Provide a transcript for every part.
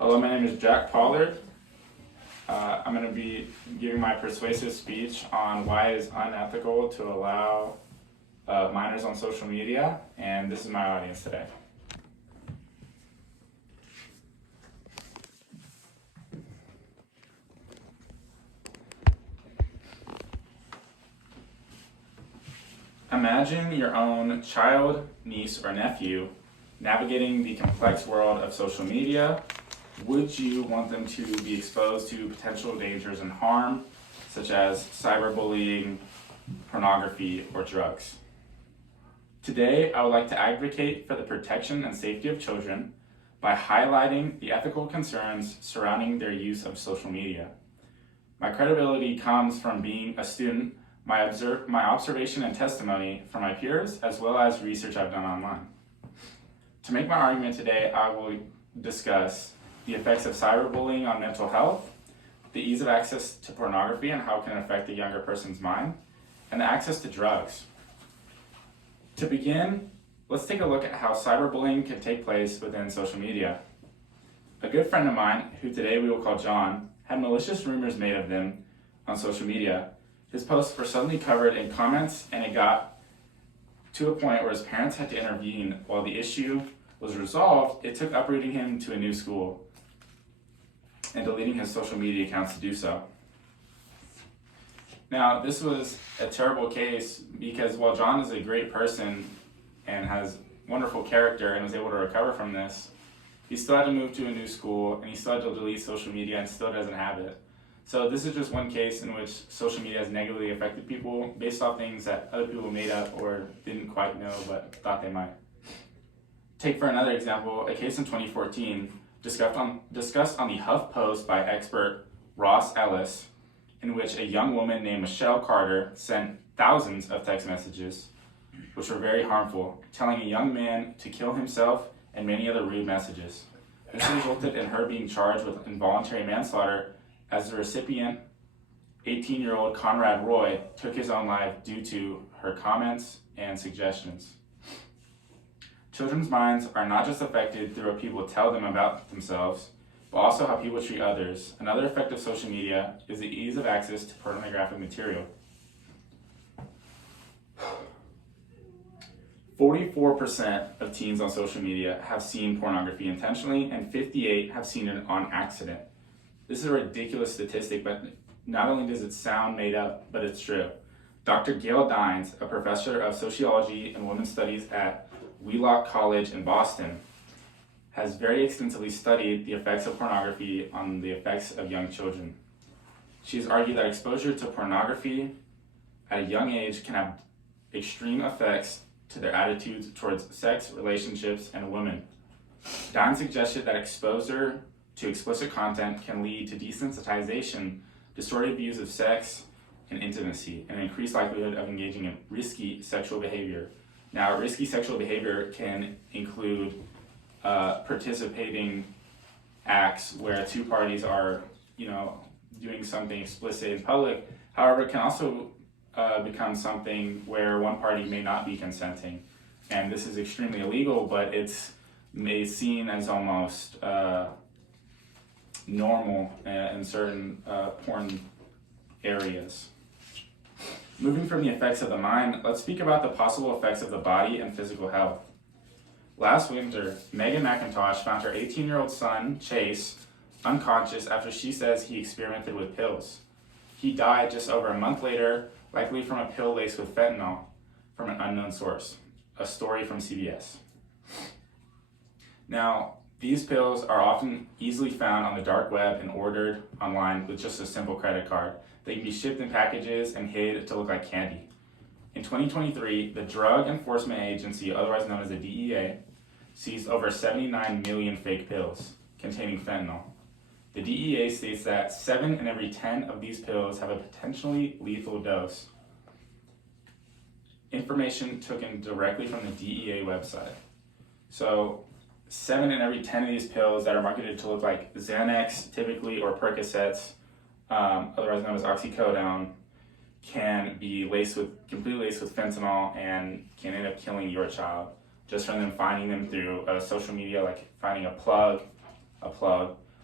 Hello, my name is Jack Pollard. I'm going to be giving my persuasive speech on why it is unethical to allow minors on social media, and this is my audience today. Imagine your own child, niece, or nephew navigating the complex world of social media. Would you want them to be exposed to potential dangers and harm, such as cyberbullying, pornography, or drugs? Today, I would like to advocate for the protection and safety of children by highlighting the ethical concerns surrounding their use of social media. My credibility comes from being a student, my observation and testimony from my peers, as well as research I've done online. To make my argument today, I will discuss the effects of cyberbullying on mental health, the ease of access to pornography and how it can affect a younger person's mind, and the access to drugs. To begin, let's take a look at how cyberbullying can take place within social media. A good friend of mine, who today we will call John, had malicious rumors made of them on social media. His posts were suddenly covered in comments, and it got to a point where his parents had to intervene. While the issue was resolved, it took uprooting him to a new school and deleting his social media accounts to do so. Now, this was a terrible case because while John is a great person and has wonderful character and was able to recover from this, he still had to move to a new school and he still had to delete social media and still doesn't have it. So this is just one case in which social media has negatively affected people based off things that other people made up or didn't quite know but thought they might. Take for another example, a case in 2014 discussed on the HuffPost by expert Ross Ellis, in which a young woman named Michelle Carter sent thousands of text messages, which were very harmful, telling a young man to kill himself and many other rude messages. This resulted in her being charged with involuntary manslaughter, as the recipient, 18-year-old Conrad Roy, took his own life due to her comments and suggestions. Children's minds are not just affected through what people tell them about themselves, but also how people treat others. Another effect of social media is the ease of access to pornographic material. 44% of teens on social media have seen pornography intentionally, and 58% have seen it on accident. This is a ridiculous statistic, but not only does it sound made up, but it's true. Dr. Gail Dines, a professor of sociology and women's studies at Wheelock College in Boston, has very extensively studied the effects of pornography on the effects of young children. She has argued that exposure to pornography at a young age can have extreme effects to their attitudes towards sex, relationships, and women. Dines suggested that exposure to explicit content can lead to desensitization, distorted views of sex and intimacy, and an increased likelihood of engaging in risky sexual behavior. Now, risky sexual behavior can include participating acts where two parties are, doing something explicit in public. However, it can also become something where one party may not be consenting. And this is extremely illegal, but it's seen as almost normal in certain porn areas. Moving from the effects of the mind, let's speak about the possible effects of the body and physical health. Last winter, Megan McIntosh found her 18-year-old son, Chase, unconscious after she says he experimented with pills. He died just over a month later, likely from a pill laced with fentanyl from an unknown source. A story from CBS. Now, these pills are often easily found on the dark web and ordered online with just a simple credit card. They can be shipped in packages and hid to look like candy. In 2023, the Drug Enforcement Agency, otherwise known as the DEA, seized over 79 million fake pills containing fentanyl. The DEA states that 7 in every 10 of these pills have a potentially lethal dose. Information taken directly from the DEA website. So 7 in every 10 of these pills that are marketed to look like Xanax, typically, or Percocets, otherwise known as oxycodone, can be completely laced with fentanyl and can end up killing your child just from them finding them through social media, like finding a plug,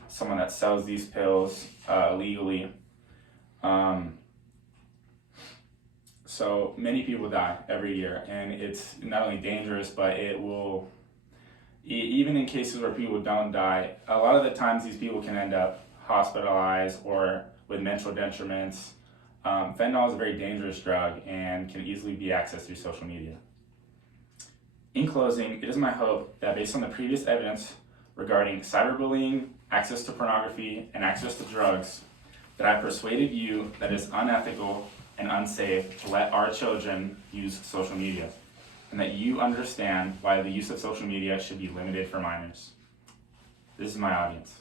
someone that sells these pills illegally. So many people die every year, and it's not only dangerous, but it will, even in cases where people don't die, a lot of the times these people can end up hospitalized or with mental detriments. Fentanyl is a very dangerous drug and can easily be accessed through social media. In closing, it is my hope that based on the previous evidence regarding cyberbullying, access to pornography, and access to drugs, that I persuaded you that it is unethical and unsafe to let our children use social media, and that you understand why the use of social media should be limited for minors. This is my audience.